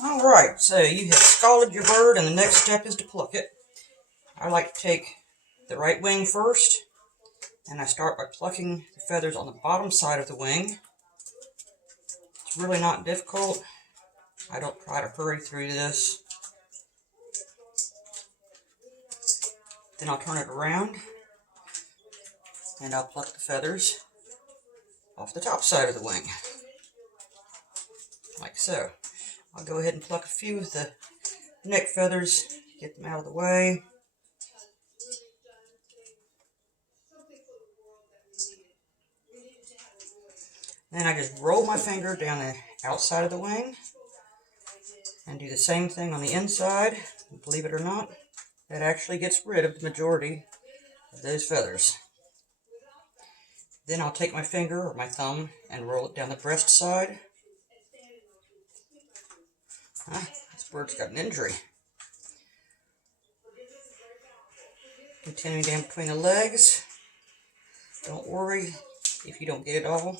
Alright, so you have scalded your bird and the next step is to pluck it. I like to take the right wing first, and I start by plucking the feathers on the bottom side of the wing. It's really not difficult. I don't try to hurry through this. Then I'll turn it around and I'll pluck the feathers off the top side of the wing, like so. I'll go ahead and pluck a few of the neck feathers, get them out of the way. Then I just roll my finger down the outside of the wing and do the same thing on the inside. Believe it or not, that actually gets rid of the majority of those feathers. Then I'll take my finger or my thumb and roll it down the breast side. This bird's got an injury. Continue down between the legs. Don't worry if you don't get it all.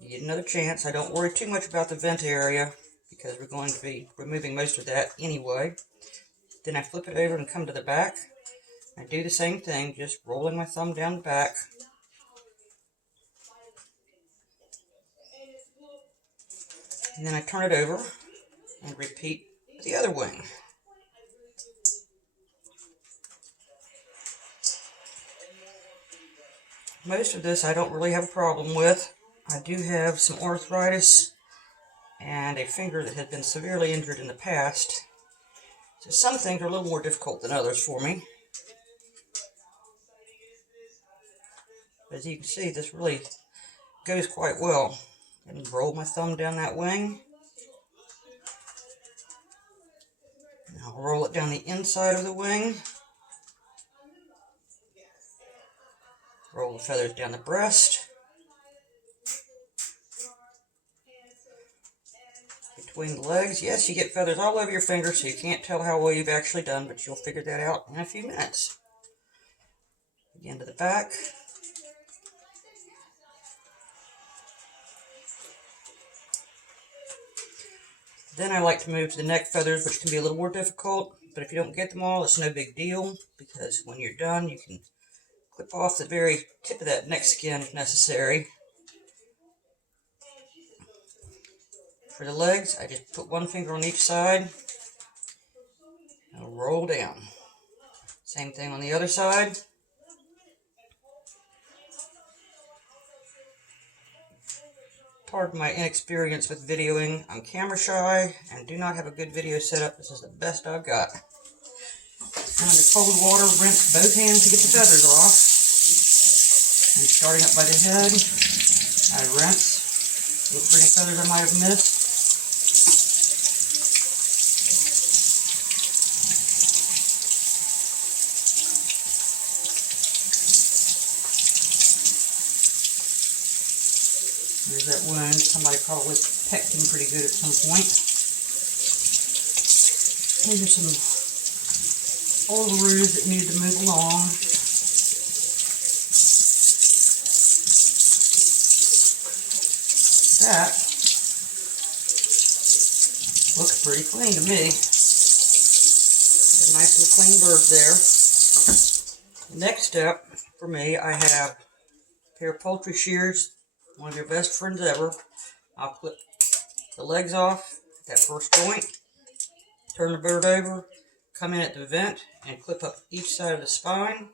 You get another chance. I don't worry too much about the vent area because we're going to be removing most of that anyway. Then I flip it over and come to the back. I do the same thing, just rolling my thumb down the back. And then I turn it over and repeat the other wing. Most of this I don't really have a problem with. I do have some arthritis and a finger that has been severely injured in the past. So some things are a little more difficult than others for me. As you can see, this really goes quite well. And roll my thumb down that wing. And I'll roll it down the inside of the wing. Roll the feathers down the breast. Between the legs. Yes, you get feathers all over your fingers, so you can't tell how well you've actually done, but you'll figure that out in a few minutes. Again to the back. Then I like to move to the neck feathers, which can be a little more difficult, but if you don't get them all, it's no big deal, because when you're done, you can clip off the very tip of that neck skin if necessary. For the legs, I just put one finger on each side and roll down. Same thing on the other side. Pardon my inexperience with videoing. I'm camera shy and do not have a good video setup. This is the best I've got. Under cold water, rinse both hands to get the feathers off. And starting up by the head, I rinse. Look for any feathers I might have missed. There's that wound. Somebody probably pecked him pretty good at some point. These are some old roos that needed to move along. That looks pretty clean to me. Got a nice little clean bird there. Next step for me, I have a pair of poultry shears. One of your best friends ever. I'll clip the legs off at that first joint, turn the bird over, come in at the vent, and clip up each side of the spine.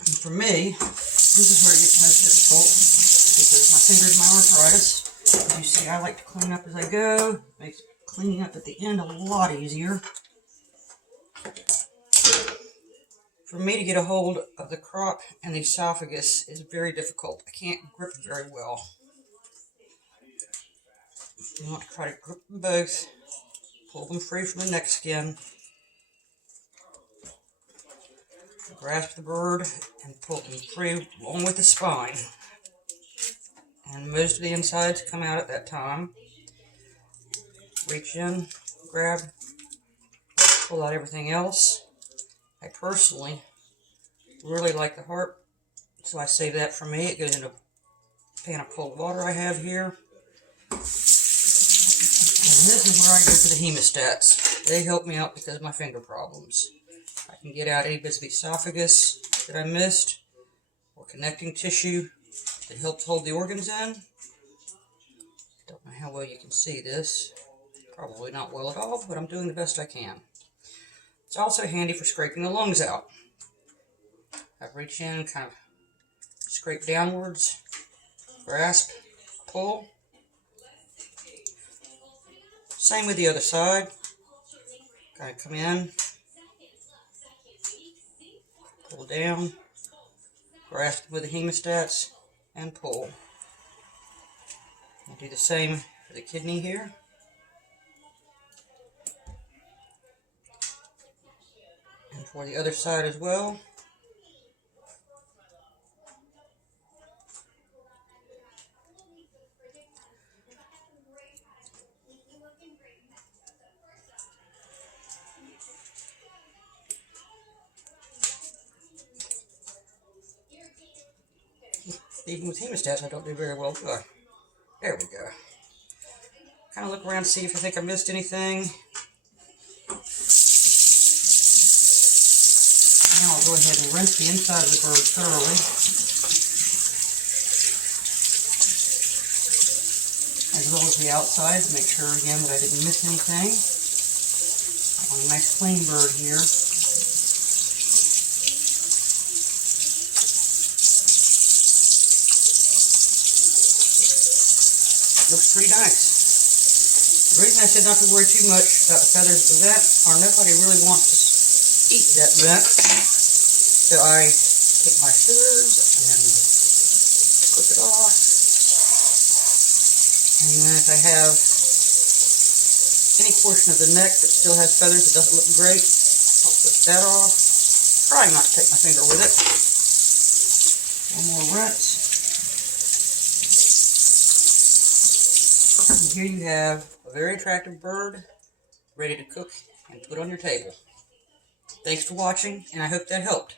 And for me, this is where it gets most difficult, because my fingers, my arthritis. As you see, I like to clean up as I go. Makes cleaning up at the end a lot easier. For me to get a hold of the crop and the esophagus is very difficult. I can't grip very well. You want to try to grip them both, pull them free from the neck skin, grasp the bird and pull them free along with the spine. And most of the insides come out at that time. reach in, grab, pull out everything else. I personally really like the heart, so I save that for me. It goes in a pan of cold water I have here. And this is where I go for the hemostats. They help me out because of my finger problems. I can get out any bits of esophagus that I missed, or connecting tissue that helps hold the organs in. Don't know how well you can see this. Probably not well at all, but I'm doing the best I can. It's also handy for scraping the lungs out. I reach in and kind of scrape downwards, grasp, pull. Same with the other side. Kind of come in, pull down, grasp with the hemostats, and pull. I'll do the same for the kidney here. And for the other side as well. Even with hemostats, I don't do very well, do I? There we go. Kind of look around to see if I think I missed anything. Now I'll go ahead and rinse the inside of the bird thoroughly, as well as the outside, to make sure again that I didn't miss anything. I want a nice clean bird here. Looks pretty nice. The reason I said not to worry too much about the feathers of the vent are nobody really wants to eat that vent. So I take my scissors and clip it off. And then if I have any portion of the neck that still has feathers that doesn't look great, I'll clip that off. Try not to take my finger with it. One more rinse. And here you have a very attractive bird ready to cook and put on your table. Thanks for watching, and I hope that helped.